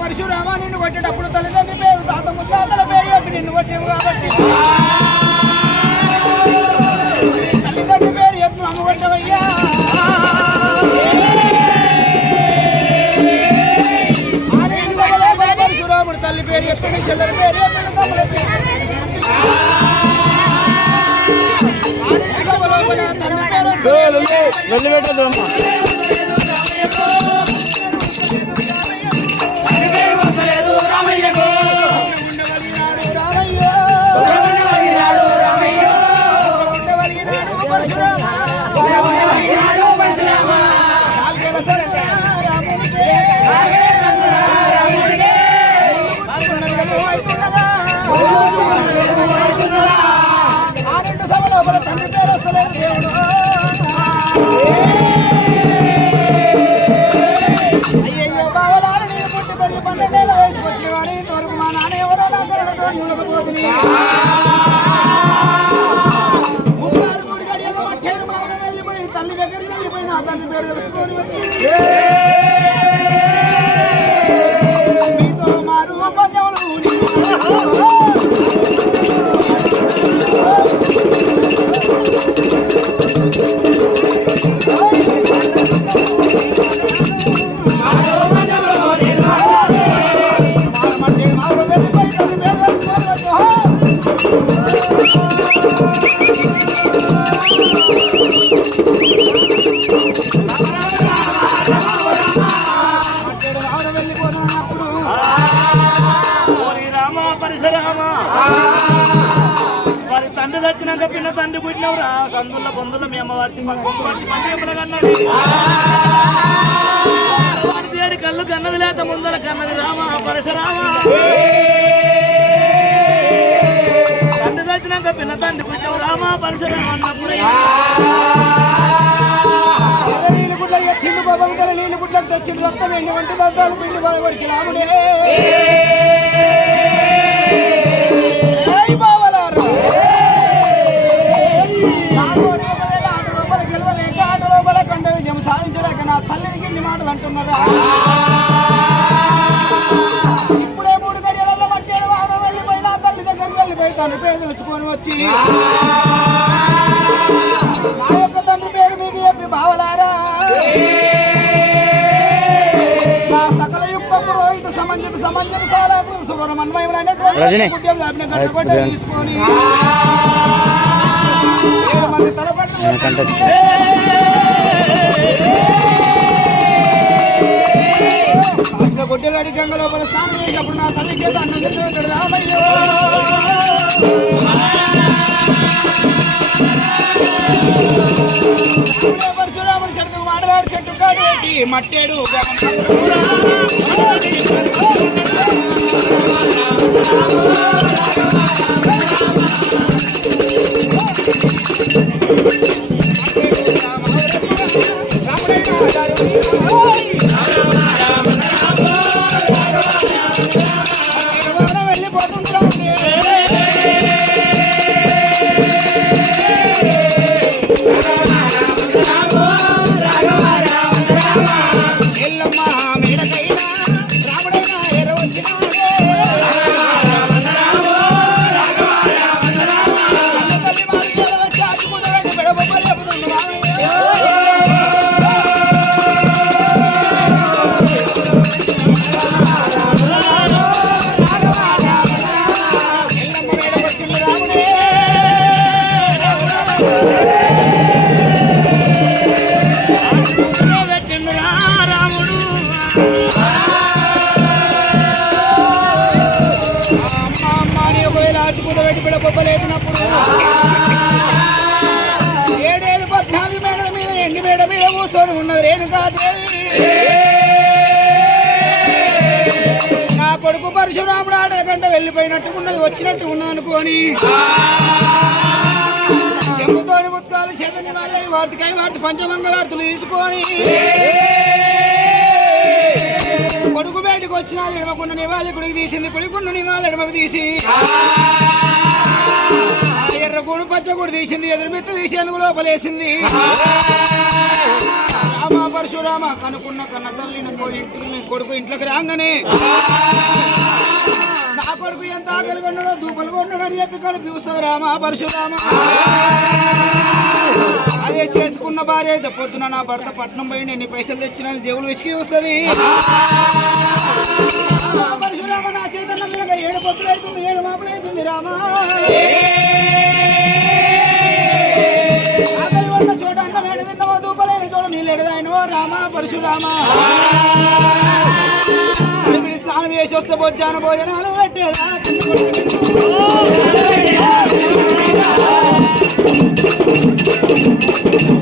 పరశురామ నిన్ను కొట్టేటప్పుడు తల్లిదండ్రి పేరు తాత ముత్తాతల పేరు చెప్పి నిన్ను కొట్టేవు కాబట్టి. తల్లిదండ్రి పేరు చెప్పి నన్ను కొట్టవయ్యా. పరశురాముడు తల్లి పేరు చెప్పి మీ చెల్లెల పేరు చెప్పి కమలేసి ఆనేటి సభ పేరు వెళ్ళి పెట్టదమ్మా పుట్టినవురా సందుల బొందుల మీ అమ్మవారి పండుగ కళ్ళు కన్నది లేత ముందల కన్నది రామ పరిసరామ తండ్రి చచ్చినాక పిన్న తండ్రి పుట్టినవు రామ పరశురామ అన్నప్పుడు. నీళ్ళు గుడ్ల ఎత్తిండు నీళ్ళు గుడ్లకు తెచ్చిండు రక్తం ఎన్ని వంటి దద్దాలు పిండి వరకు రాముడే బావలారా. రజనీ. సుబ్రహ్మణ్యమైనటువంటి గంగ లోపల స్నానం చేసినప్పుడు నా తల్లి చేత అన్నం రామయ్య పరశురాముడు చెట్టు మాడవాడు చెట్టు కాడు మట్టేడు ఎల్లమ్మ పరశురాముడు ఆడకంటే వెళ్ళిపోయినట్టు ఉన్నది వచ్చినట్టు ఉన్నది అనుకోని. చెంబుతోని ముత్తాలు చేతని వాళ్ళని వాటికై వాటి పంచమంగళార్తులు తీసుకొని. కొడుకు బయటకు వచ్చిన ఎడమకున్న నివాళి కుడికి తీసింది కుడికున్న నివాళి ఎడమకు తీసి. ఆ ఎర్ర పచ్చ గూడు తీసింది ఎదురు మెత్త తీసి లోపలేసింది. రామ పరశురామ కనుకున్న కన్న తల్లిని కొడుకు ఇంట్లోకి రాగానే నా కొడుకు ఎంత ఆకలి కొన్నాడో దూపలు కొన్నాడు అని చెప్పి కలిపి వస్తుంది రామ పరశురామ. అదే చేసుకున్న భార్య అయితే పొద్దున నా భర్త పట్నం పోయి ఎన్ని పైసలు తెచ్చినా జేబులు విసికి వస్తుంది. పరశురామ నా చైతన్యం ఏడు పొత్తులు అవుతుంది ఏడు మాపలు అవుతుంది రామా. ఆకలి కొన్న చోట అన్నం ఎడదాయనో రామ పరశురామ. స్నానం చేసి వస్తే బొజ్జాన భోజనాలు పెట్టేదా? కలిపి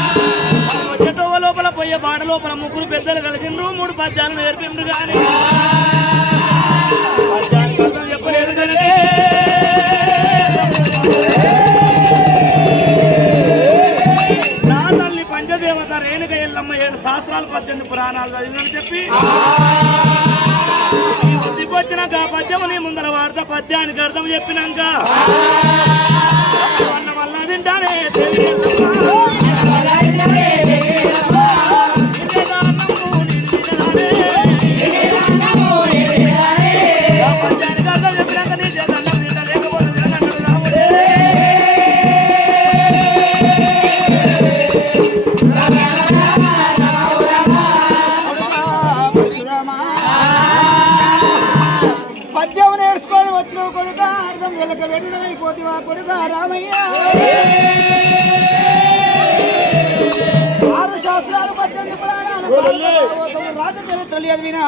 స్వీకరించింది లోపల పోయే బాట లోపల ముగ్గురు పెద్దలు కలిసిండ్రు మూడు పద్యాలు నేర్పిండ్రు కానీ పద్యానికి అర్థం చెప్పలేదు కనుక నా తల్లి పంచదేవత రేణుక ఎల్లమ్మ ఏడు శాస్త్రాలు పద్దెనిమిది పురాణాలు చదివినని చెప్పి వచ్చినాక ఆ పద్యము నీ ముందర వార్త పద్యానికి అర్థం చెప్పినాక. అర్థం వెలక కొడుక రామయ్య ఆరు శాస్త్రాలు పద్దెనిమిది పురాణాలు రాత రాజ చరిత్రలు చదివినా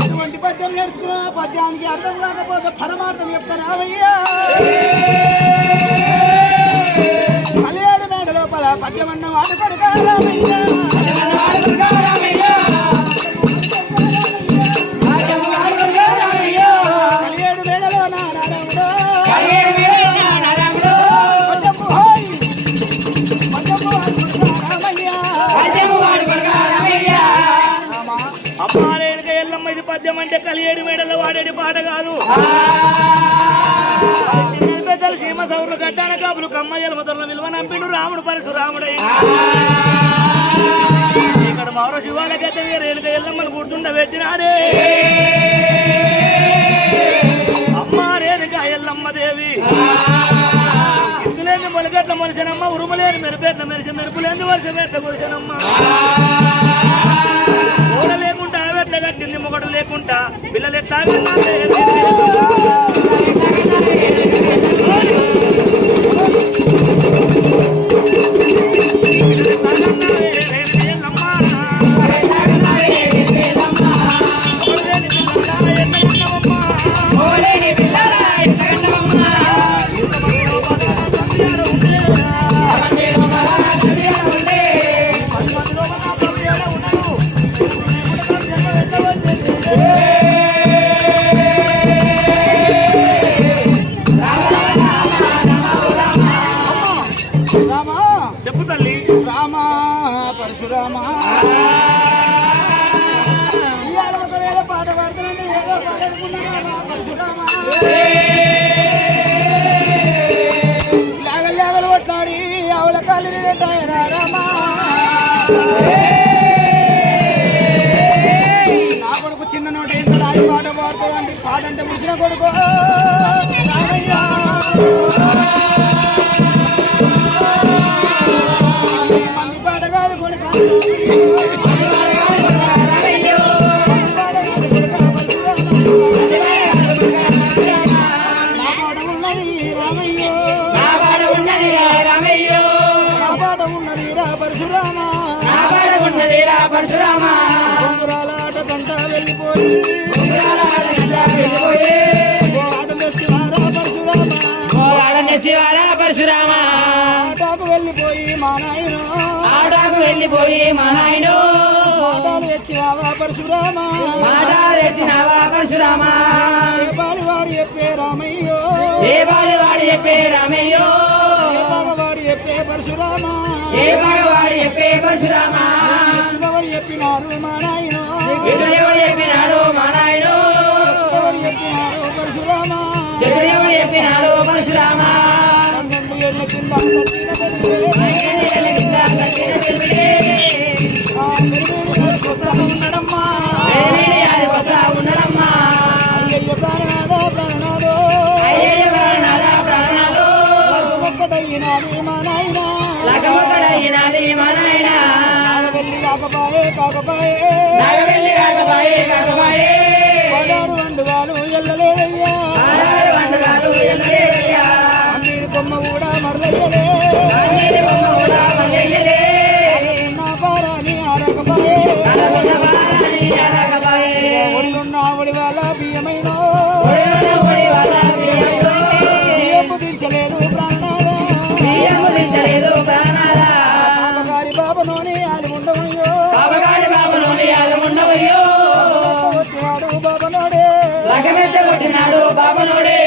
ఎటువంటి పద్యం నేర్చుకున్న పద్యానికి అర్థం కాకపోతే పరమార్థం యొక్క రామయ్య పదిహేడు మేడ లోపల పద్యం అన్న వాడు కొడుక రామయ్య. ఏడు అంటే కలియేడు పాట కాదు. చిన్నది పెద్దలు సీమ సౌరులు గడ్డాన కాపులు కమ్మయ్యల మొదల విలువ నంపిండు రాముడు పరశురాముడై ఇక్కడ మరో శివాలకైతే రేలుక ఎల్లమ్మను గుర్తుండ పెట్టినాడే. అమ్మ రేణుక ఎల్లమ్మ దేవి. ఇత్తులేని మొలగట్ల మొలిసినమ్మ ఉరుమలేని మెరుపేట్ల మెరిసి మెరుపులేని వర్ష పెట్ట కొలిసనమ్మ లేకుండా ఆవెట్ల కట్టింది మొగడు లేకుండా? పిల్లలు ఎట్లా పరశురామ. ఇవాళ పాట పాడుతున్నాను ఏదో పాట అనుకున్నాను పరశురామ. లేగలు లేగలు కొట్లాడి ఆవుల కాలి రామా. నా కొడుకు చిన్న నోట ఎంత రాయి పాట పాడుతూ పాట అంటే ముసిన కొడుకు. రామయ్యా. వెళ్ళిపోయి మా నాయన. ఆటకు వెళ్ళిపోయి మా నాయన. మాటలు తెచ్చినావా పరశురామా? చెప్పే రామయ్యో. దేపాలి వాడు చెప్పే రామయ్యో. చెప్పే పరశురామా. చెప్పే పరశురామా. చెప్పినారు ఎవరు చెప్పినారు పరశురామా. పరశురామా. నాడు బాబునోడే.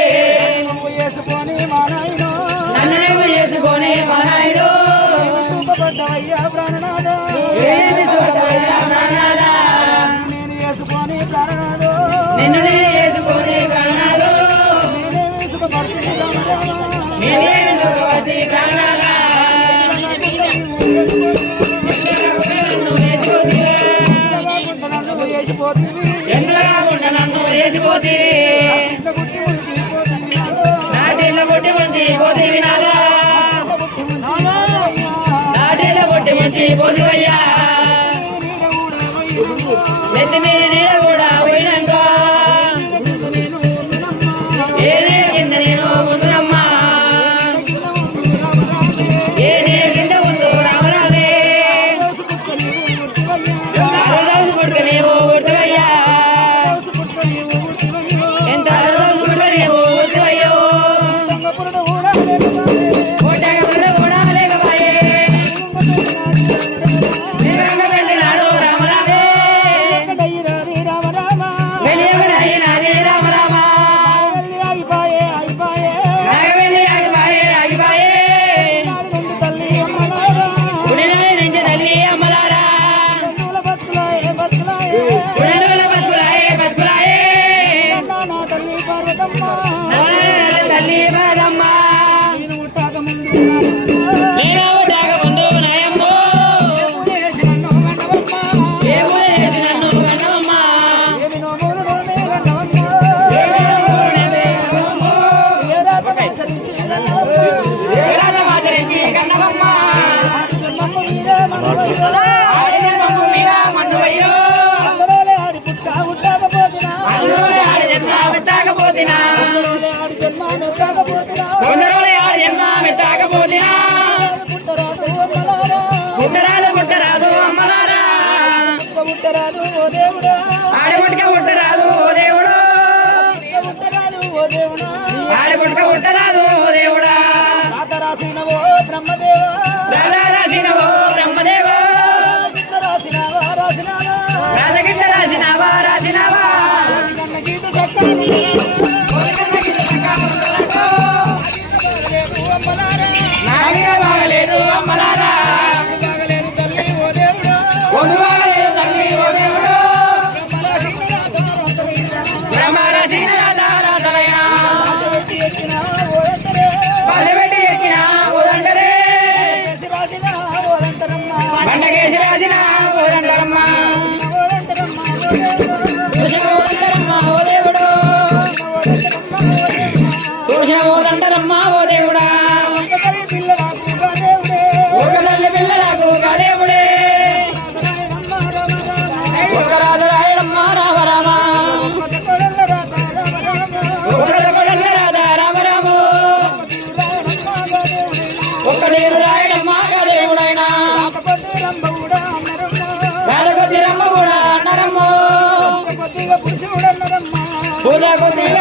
过来，过来。